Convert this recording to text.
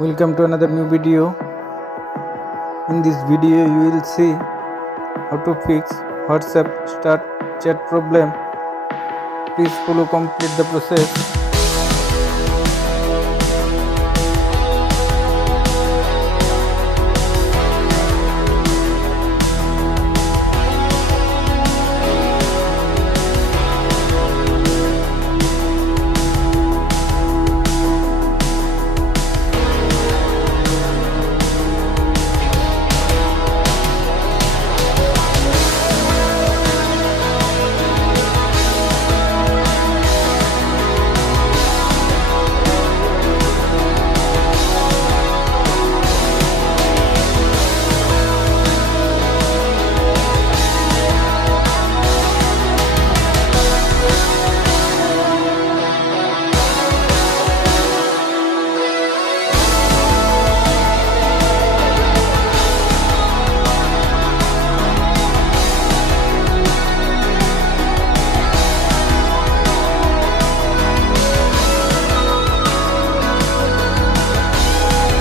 Welcome to another new video. In this video you will see how to fix WhatsApp start chat problem. Please follow complete the process.